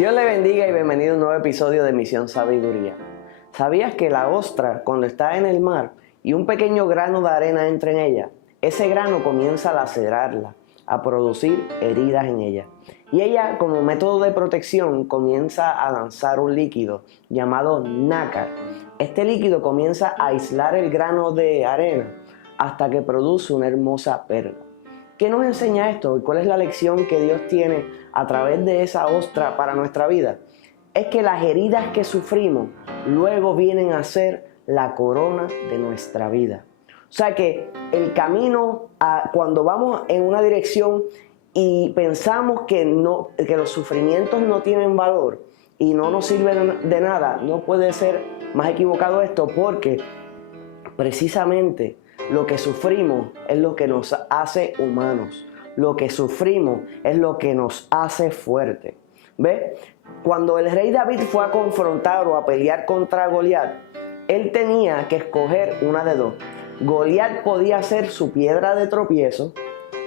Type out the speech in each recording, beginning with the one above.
Dios le bendiga y bienvenido a un nuevo episodio de Misión Sabiduría. ¿Sabías que la ostra, cuando está en el mar y un pequeño grano de arena entra en ella, ese grano comienza a lacerarla, a producir heridas en ella? Y ella, como método de protección, comienza a lanzar un líquido llamado nácar. Este líquido comienza a aislar el grano de arena hasta que produce una hermosa perla. ¿Qué nos enseña esto y cuál es la lección que Dios tiene a través de esa ostra para nuestra vida? Es que las heridas que sufrimos luego vienen a ser la corona de nuestra vida. O sea que el camino, cuando vamos en una dirección y pensamos que los sufrimientos no tienen valor y no nos sirven de nada, no puede ser más equivocado esto, porque precisamente lo que sufrimos es lo que nos hace humanos. Lo que sufrimos es lo que nos hace fuertes. ¿Ves? Cuando el rey David fue a confrontar o a pelear contra Goliat, él tenía que escoger una de dos. Goliat podía ser su piedra de tropiezo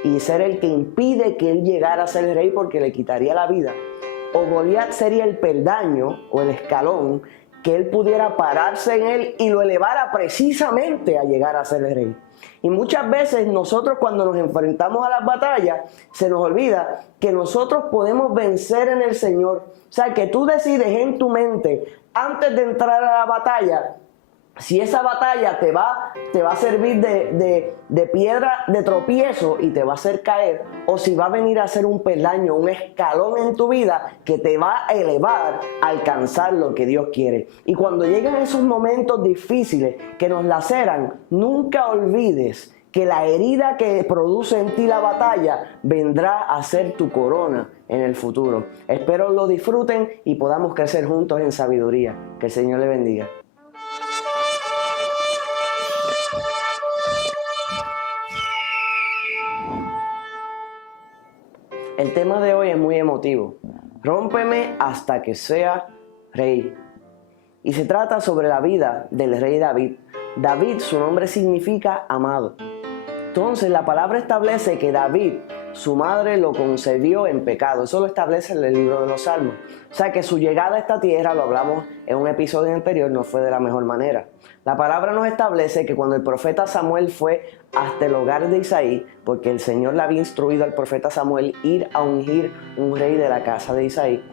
y ser el que impide que él llegara a ser el rey porque le quitaría la vida. O Goliat sería el peldaño o el escalón que él pudiera pararse en él y lo elevara precisamente a llegar a ser el rey. Y muchas veces nosotros, cuando nos enfrentamos a las batallas, se nos olvida que nosotros podemos vencer en el Señor. O sea, que tú decides en tu mente, antes de entrar a la batalla, si esa batalla te va a servir de piedra de tropiezo y te va a hacer caer, o si va a venir a ser un peldaño, un escalón en tu vida que te va a elevar a alcanzar lo que Dios quiere. Y cuando lleguen esos momentos difíciles que nos laceran, nunca olvides que la herida que produce en ti la batalla vendrá a ser tu corona en el futuro. Espero lo disfruten y podamos crecer juntos en sabiduría. Que el Señor le bendiga. El tema de hoy es muy emotivo. Rómpeme hasta que sea rey. Y se trata sobre la vida del rey David. David, su nombre significa amado. Entonces la palabra establece que David, su madre lo concebió en pecado. Eso lo establece en el libro de los Salmos. O sea que su llegada a esta tierra, lo hablamos en un episodio anterior, no fue de la mejor manera. La palabra nos establece que cuando el profeta Samuel fue hasta el hogar de Isaí, porque el Señor le había instruido al profeta Samuel ir a ungir un rey de la casa de Isaí,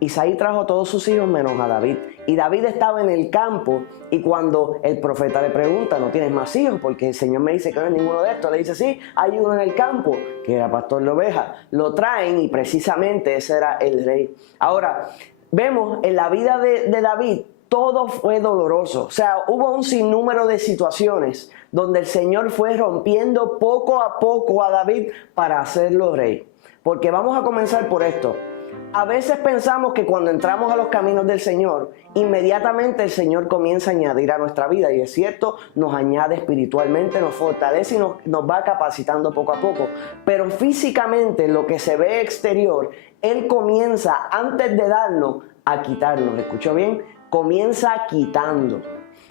Isaí trajo a todos sus hijos menos a David. Y David estaba en el campo y cuando el profeta le pregunta, ¿no tienes más hijos? Porque el Señor me dice que no es ninguno de estos. Le dice, sí, hay uno en el campo, que era pastor de ovejas. Lo traen y precisamente ese era el rey. Ahora, vemos en la vida de David, todo fue doloroso. O sea, hubo un sinnúmero de situaciones donde el Señor fue rompiendo poco a poco a David para hacerlo rey. Porque vamos a comenzar por esto. A veces pensamos que cuando entramos a los caminos del Señor, inmediatamente el Señor comienza a añadir a nuestra vida. Y es cierto, nos añade espiritualmente, nos fortalece y nos va capacitando poco a poco. Pero físicamente, lo que se ve exterior, Él comienza, antes de darnos, a quitarnos. ¿Escuchó bien? Comienza quitando.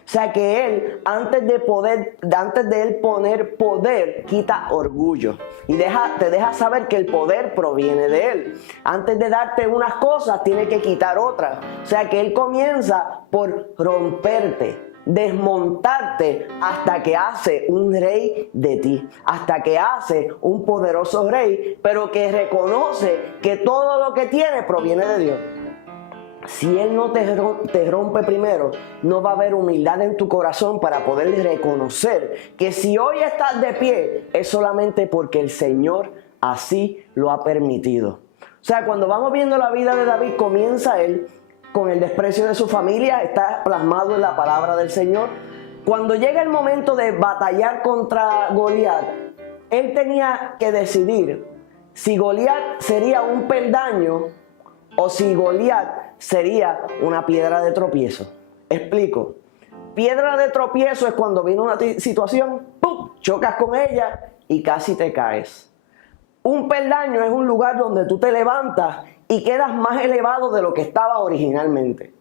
O sea que Él, antes de Él poner poder, quita orgullo. Y te deja saber que el poder proviene de Él. Antes de darte unas cosas, tiene que quitar otras. O sea que Él comienza por romperte, desmontarte, hasta que hace un rey de ti. Hasta que hace un poderoso rey, pero que reconoce que todo lo que tiene proviene de Dios. Si Él no te rompe primero, no va a haber humildad en tu corazón para poder reconocer que si hoy estás de pie es solamente porque el Señor así lo ha permitido. O sea, cuando vamos viendo la vida de David, comienza él con el desprecio de su familia, está plasmado en la palabra del Señor. Cuando llega el momento de batallar contra Goliat, él tenía que decidir si Goliat sería un peldaño o si Goliat sería una piedra de tropiezo. Explico. Piedra de tropiezo es cuando viene una situación, ¡pum!, chocas con ella y casi te caes. Un peldaño es un lugar donde tú te levantas y quedas más elevado de lo que estaba originalmente.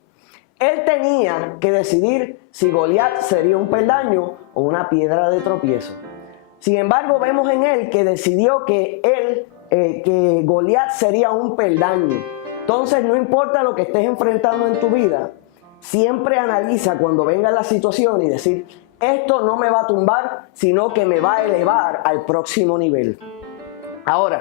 Él tenía que decidir si Goliat sería un peldaño o una piedra de tropiezo. Sin embargo, vemos en él que decidió que Goliat sería un peldaño. Entonces, no importa lo que estés enfrentando en tu vida, siempre analiza cuando venga la situación y decir, esto no me va a tumbar, sino que me va a elevar al próximo nivel. Ahora,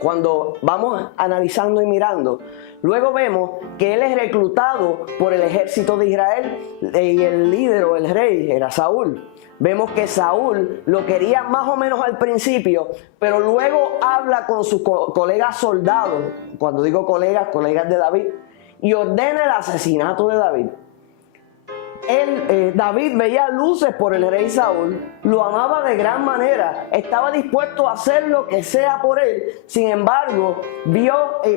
cuando vamos analizando y mirando, luego vemos que él es reclutado por el ejército de Israel y el líder o el rey era Saúl. Vemos que Saúl lo quería más o menos al principio, pero luego habla con sus colegas soldados, cuando digo colegas de David, y ordena el asesinato de David. David veía luces por el rey Saúl, lo amaba de gran manera, estaba dispuesto a hacer lo que sea por él. Sin embargo,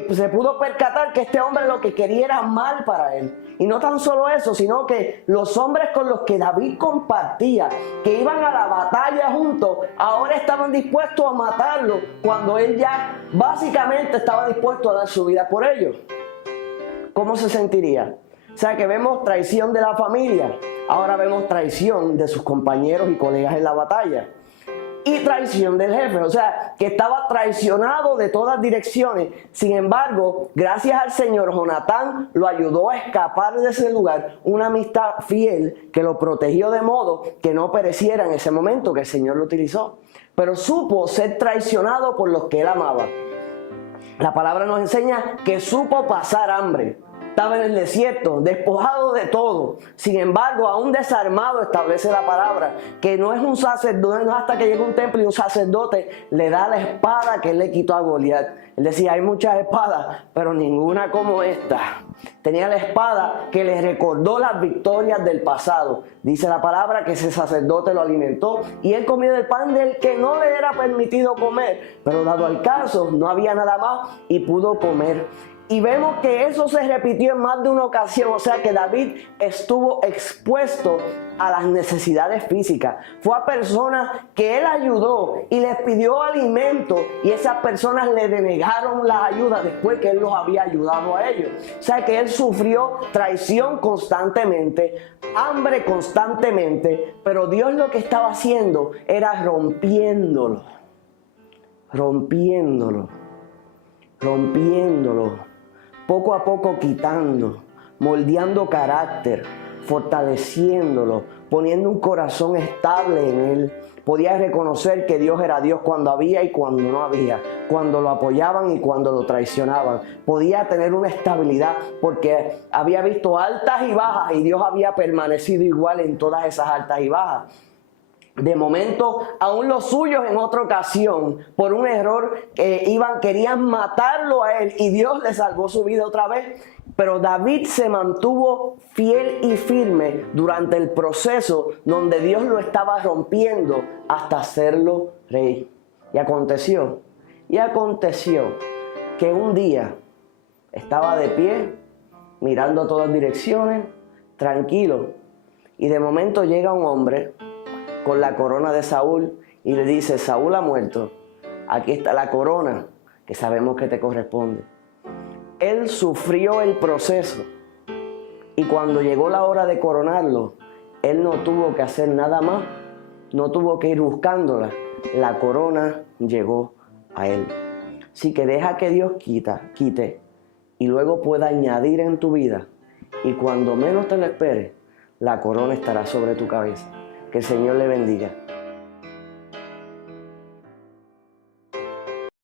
se pudo percatar que este hombre lo que quería era mal para él. Y no tan solo eso, sino que los hombres con los que David compartía, que iban a la batalla juntos, ahora estaban dispuestos a matarlo cuando él ya básicamente estaba dispuesto a dar su vida por ellos. ¿Cómo se sentiría? O sea que vemos traición de la familia, ahora vemos traición de sus compañeros y colegas en la batalla. Y traición del jefe, o sea que estaba traicionado de todas direcciones. Sin embargo, gracias al Señor, Jonatán lo ayudó a escapar de ese lugar, una amistad fiel que lo protegió de modo que no pereciera en ese momento que el Señor lo utilizó. Pero supo ser traicionado por los que él amaba. La palabra nos enseña que supo pasar hambre. Estaba en el desierto, despojado de todo. Sin embargo, aún desarmado, establece la palabra, que no es un sacerdote, no hasta que llega un templo y un sacerdote le da la espada que él le quitó a Goliat. Él decía, hay muchas espadas, pero ninguna como esta. Tenía la espada que le recordó las victorias del pasado. Dice la palabra que ese sacerdote lo alimentó y él comió del pan del que no le era permitido comer. Pero dado el caso, no había nada más y pudo comer. Y vemos que eso se repitió en más de una ocasión, o sea que David estuvo expuesto a las necesidades físicas. Fue a personas que él ayudó y les pidió alimento y esas personas le denegaron la ayuda después que él los había ayudado a ellos. O sea que él sufrió traición constantemente, hambre constantemente, pero Dios lo que estaba haciendo era rompiéndolo, poco a poco quitando, moldeando carácter, fortaleciéndolo, poniendo un corazón estable en él. Podía reconocer que Dios era Dios cuando había y cuando no había, cuando lo apoyaban y cuando lo traicionaban. Podía tener una estabilidad porque había visto altas y bajas y Dios había permanecido igual en todas esas altas y bajas. De momento, aún los suyos en otra ocasión, por un error, querían matarlo a él y Dios le salvó su vida otra vez. Pero David se mantuvo fiel y firme durante el proceso donde Dios lo estaba rompiendo hasta hacerlo rey. Y aconteció que un día estaba de pie, mirando a todas direcciones, tranquilo, y de momento llega un hombre con la corona de Saúl y le dice, Saúl ha muerto, aquí está la corona que sabemos que te corresponde. Él sufrió el proceso y cuando llegó la hora de coronarlo, él no tuvo que hacer nada más, no tuvo que ir buscándola, la corona llegó a él. Así que deja que Dios quite y luego pueda añadir en tu vida y cuando menos te lo esperes, la corona estará sobre tu cabeza. Que el Señor le bendiga.